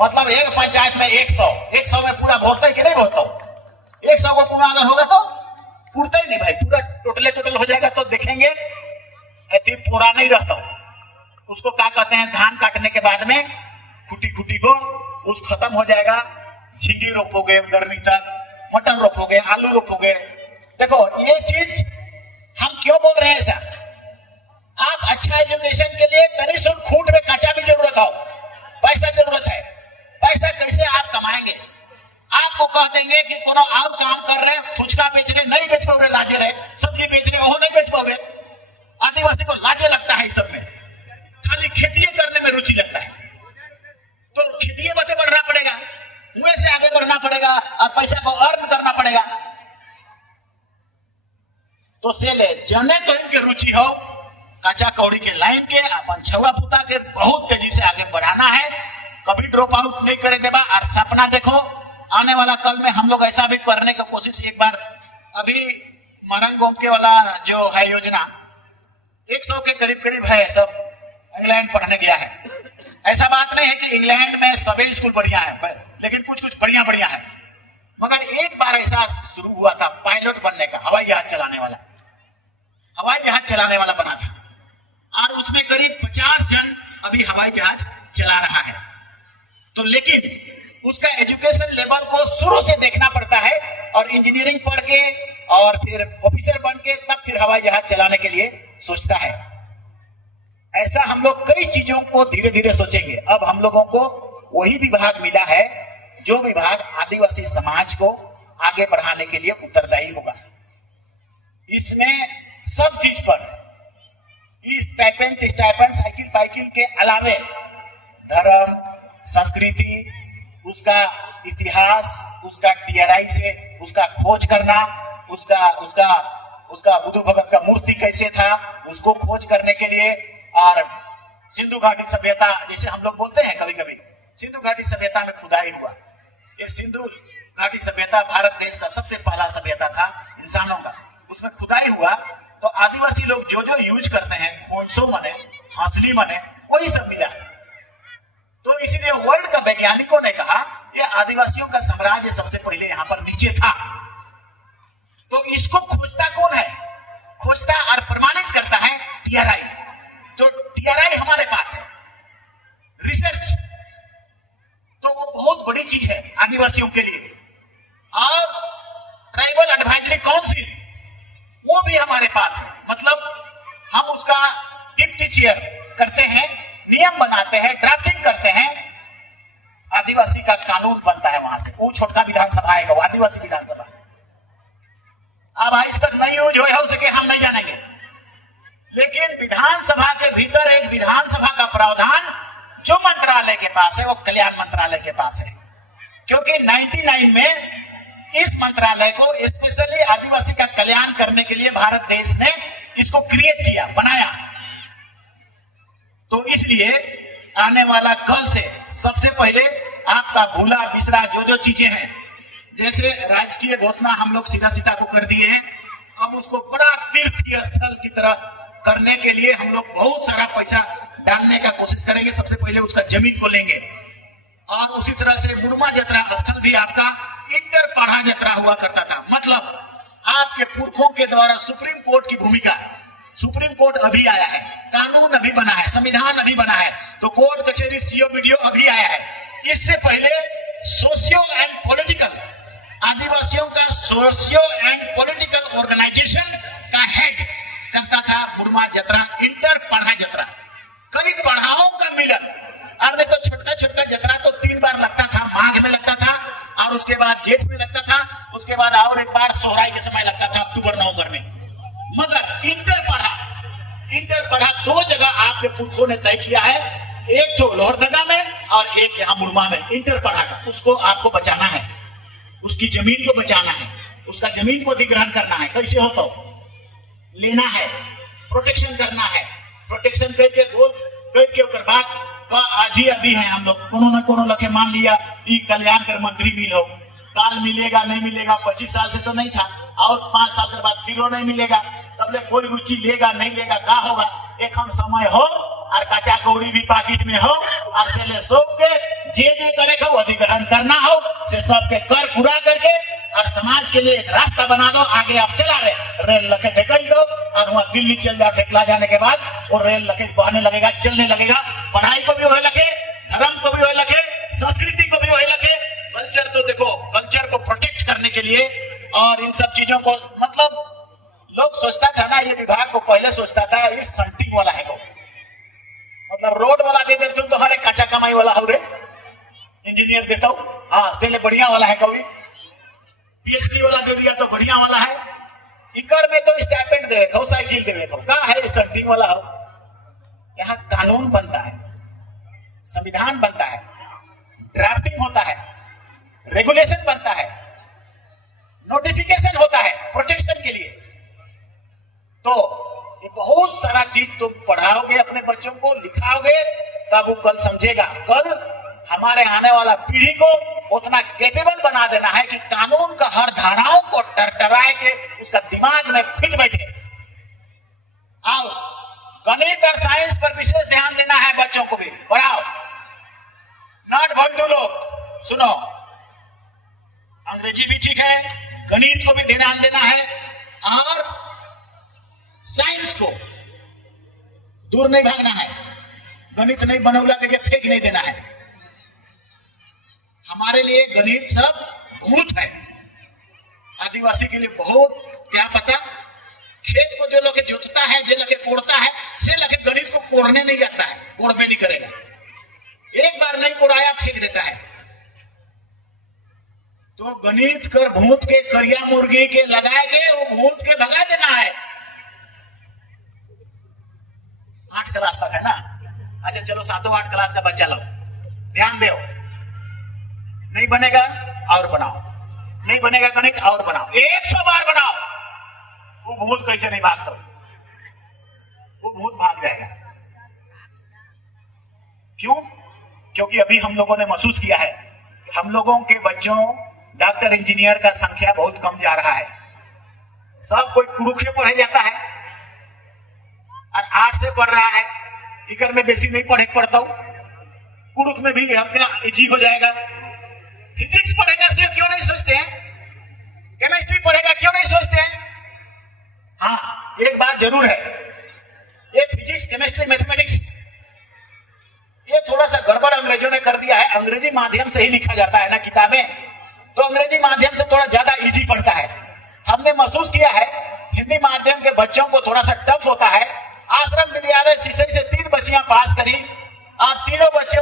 मतलब एक पंचायत में 100 में पूरा भरता है कि नहीं भरता? 100 को कुआं अगर होगा तो पूरता ही नहीं भाई, पूरा टोटल हो जाएगा तो देखेंगे अति पूरा नहीं रहता। उसको क्या कहते हैं, धान काटने के बाद में खुटी को उस खत्म हो जाएगा, झींगी रोपोगे गर्मी तक, मटर रोपोगे, आलू रोपोगे। देखो ये चीज हम क्यों बोल रहे हैं ऐसा? आप अच्छा एजुकेशन के लिए तनी सुन खूंट में कच्चा भी जरूरत हो, पैसा जरूरत है। पैसा कैसे आप कमाएंगे? आपको कह देंगे कि कोनो और काम कर रहे हैं, फुचका बेच रहे, नहीं बेच पाओगे, लाजे रहे, सब्जी बेच रहे, वो नहीं बेच पाओगे। आदिवासी को लाजे लगता है इस सब में, खाली खेती करने में रुचि लगता है। तो खेती बते बढ़ना पड़ेगा, कुएं से आगे बढ़ना पड़ेगा और पैसा को अर्न करना पड़ेगा। तो से ले जने तो इनके रुचि हो कच्चा कौड़ी के लाइन के अपन छुआ पुता के बहुत तेजी से आगे बढ़ाना है, कभी ड्रॉप आउट नहीं करे देगा। और सपना देखो आने वाला कल में हम लोग ऐसा भी करने की कोशिश, एक बार अभी मरंग गोमके वाला जो है योजना 100 के करीब है, सब इंग्लैंड पढ़ने गया है। ऐसा बात नहीं है कि इंग्लैंड में सभी स्कूल बढ़िया है, लेकिन कुछ बढ़िया है। मगर एक बार ऐसा शुरू हुआ था पायलट बनने का, हवाई जहाज चलाने वाला बना था, और उसमें करीब 50 जन अभी हवाई जहाज चला रहा है। तो लेकिन उसका एजुकेशन लेवल को शुरू से देखना पड़ता है, और इंजीनियरिंग पढ़ के और फिर ऑफिसर बन के तब फिर हवाई जहाज चलाने के लिए सोचता है। ऐसा हम लोग कई चीजों को धीरे धीरे सोचेंगे। अब हम लोगों को वही विभाग मिला है जो विभाग आदिवासी समाज को आगे बढ़ाने के लिए उत्तरदायी होगा। इसमें सब चीज पर स्टाइपेंड साइकिल पाइकिल के अलावे धर्म, संस्कृति, उसका इतिहास, उसका टीआरआई से उसका खोज करना, उसका बुद्धू भगत का मूर्ति कैसे था उसको खोज करने के लिए, और सिंधु घाटी सभ्यता जैसे हम लोग बोलते हैं कभी कभी, सिंधु घाटी सभ्यता में खुदाई हुआ। ये सिंधु घाटी सभ्यता भारत देश का सबसे पहला सभ्यता था इंसानों का, उसमें खुदाई हुआ। तो आदिवासी लोग जो यूज करते हैं, खोजसो मने, हंसली मने, वही सब मिला। तो इसीलिए वर्ल्ड का वैज्ञानिकों ने कहा यह आदिवासियों का साम्राज्य सबसे पहले यहाँ पर नीचे था। तो इसको खोजता कौन है? खोजता और प्रमाणित करता है टीआरआई। तो टीआरआई हमारे पास है, रिसर्च, तो वो बहुत बड़ी चीज है आदिवासियों के लिए। और ट्राइबल एडवाइजरी काउंसिल वो भी हमारे पास है, मतलब हम उसका डिप्टी चेयर करते हैं, नियम बनाते हैं, ड्राफ्टिंग करते हैं, आदिवासी का कानून बनता है वहां से। वो छोटका विधानसभा है, वो आदिवासी विधानसभा। अब आज तक नहीं यूज हो सके हम नहीं जानेंगे, लेकिन विधानसभा के भीतर एक विधानसभा का प्रावधान जो मंत्रालय के पास है वो कल्याण मंत्रालय के पास है, क्योंकि 99 में इस मंत्रालय को स्पेशली आदिवासी का कल्याण करने के लिए भारत देश ने इसको क्रिएट किया, बनाया। तो इसलिए आने वाला कल से सबसे पहले आपका भूला बिसरा जो चीजें हैं, जैसे राजकीय घोषणा हम लोग सीधा को कर दिए हैं, अब उसको बड़ा तीर्थ स्थल की तरह करने के लिए हम लोग बहुत सारा पैसा डालने का कोशिश करेंगे। सबसे पहले उसका जमीन को लेंगे, और उसी तरह से मुड़मा जतरा स्थल भी आपका इंटर पढ़ा जतरा हुआ करता था। मतलब आपके पुरखों के द्वारा सुप्रीम कोर्ट की भूमिका, सुप्रीम कोर्ट अभी आया है, कानून अभी बना है, संविधान अभी बना है, तो कोर्ट कचहरी सीओ वीडियो अभी आया है। इससे पहले सोशियो एंड पॉलिटिकल, आदिवासियों का सोशियो एंड पॉलिटिकल ऑर्गेनाइजेशन का हेड करता था मुड़मा जतरा, इंटर पढ़ा जतरा। कई पढ़ाओं का मिलन, और नहीं तो छोटका जतरा तो 3 बार लगता था, माघ में लगता था, और उसके बाद जेठ में लगता था, उसके बाद और एक बार सोहराई के समय लगता था अक्टूबर नवंबर में। मगर इंटर पढ़ा 2 जगह आपके पुरखों ने तय किया है, एक तो लोहरदगा में और एक यहाँ मुड़मा में। इंटर पढ़ा का उसको आपको बचाना है, उसकी जमीन को बचाना है, उसका जमीन को अधिग्रहण करना है। कैसे हो तो लेना है, प्रोटेक्शन करना है, प्रोटेक्शन करके ओकर बाद आज ही अभी है हम लोग कोनो लखे मान लिया कि कल्याण कर मंत्री मिल हो, काल मिलेगा नहीं मिलेगा, 25 साल से तो नहीं था, और 5 साल के बाद फिर नहीं मिलेगा, तब ले कोई रुचि लेगा नहीं लेगा, का होगा? एक हम समय हो और कच्चा कौड़ी भी पाकिट में हो, और से ले सो के जे करे को अधिग्रहण करना हो से सबके कर पूरा करके और समाज के लिए एक रास्ता बना दो। आगे आप चला रहे रेल लखे ढकेल दो और वहां दिल्ली चल जाओ। ढेकला जाने के बाद वो रेल लखे बहने लगेगा, चलने लगेगा। पढ़ाई को भी वही लखे, धर्म को भी वही लखे, संस्कृति को भी वही लखे। कल्चर तो देखो, कल्चर को प्रोटेक्ट करने के लिए और इन सब चीजों को मतलब लोग सोचता था ना, ये विभाग को पहले सोचता था ये संटिंग वाला है को मतलब रोड वाला दे दे तुम तो हर एक कच्चा कमाई वाला हो रे, इंजीनियर देता हूँ हाँ से बढ़िया वाला है कभी पीएचडी वाला दे दिया तो बढ़िया वाला है। इकर में तो स्टाइपेंड दे खो, साइकिल दे खो, क्या है संटिंग वाला हो। यहाँ कानून बनता है, संविधान बनता है, ड्राफ्टिंग होता है, रेगुलेशन बनता है, नोटिफिकेशन होता है प्रोटेक्शन के लिए। तो ये बहुत सारा चीज तुम पढ़ाओगे अपने बच्चों को, लिखाओगे, तब वो कल समझेगा। कल हमारे आने वाला पीढ़ी को उतना कैपेबल बना देना है कि कानून का हर धाराओं को टरटराए के उसका दिमाग में फिट बैठे। आओ गणित और साइंस पर विशेष ध्यान देना है, बच्चों को भी पढ़ाओ। नॉट भंडू लोग सुनो, अंग्रेजी भी ठीक है, गणित को भी ध्यान देना है और साइंस को दूर नहीं भागना है। गणित नहीं बनौला के फेंक नहीं देना है। हमारे लिए गणित सब भूत है, आदिवासी के लिए बहुत क्या पता। खेत को जो लोग जोतता है, जो लोग कोड़ता है, से लगे गणित को कोड़ने नहीं जाता है, कोड़ में नहीं करेगा। एक बार नहीं कोड़ाया फेंक देता है। तो गणित कर भूत के करिया मुर्गी के लगाएंगे, वो भूत के भगा देना है। 8 क्लास तक है ना, अच्छा चलो 7-8 क्लास का बच्चा लो, ध्यान दो। नहीं बनेगा और बनाओ, नहीं बनेगा गणित और बनाओ, 100 बार बनाओ। वो भूत कैसे नहीं भागता, वो भूत भाग जाएगा। क्यों? क्योंकि अभी हम लोगों ने महसूस किया है, हम लोगों के बच्चों डॉक्टर इंजीनियर का संख्या बहुत कम जा रहा है। सब कोई कुरुखे पढ़े जाता है और 8 से पढ़ रहा है, इकर में बेसी नहीं पढ़ता हूं, कुरुख में भी अपना इजी हो जाएगा। फिजिक्स पढ़ेगा सिर्फ क्यों नहीं सोचते हैं, केमिस्ट्री पढ़ेगा क्यों नहीं सोचते हैं। हाँ एक बात जरूर है, ये फिजिक्स केमिस्ट्री मैथमेटिक्स ये थोड़ा सा गड़बड़ अंग्रेजों ने कर दिया है। अंग्रेजी माध्यम से ही लिखा जाता है ना किताबें, तो अंग्रेजी माध्यम से थोड़ा ज्यादा इजी पड़ता है। हमने महसूस किया है हिंदी माध्यम के बच्चों को थोड़ा सा टफ होता है। आश्रम विद्यालय सिसई से 3 बच्चियां पास करी और तीनों बच्चों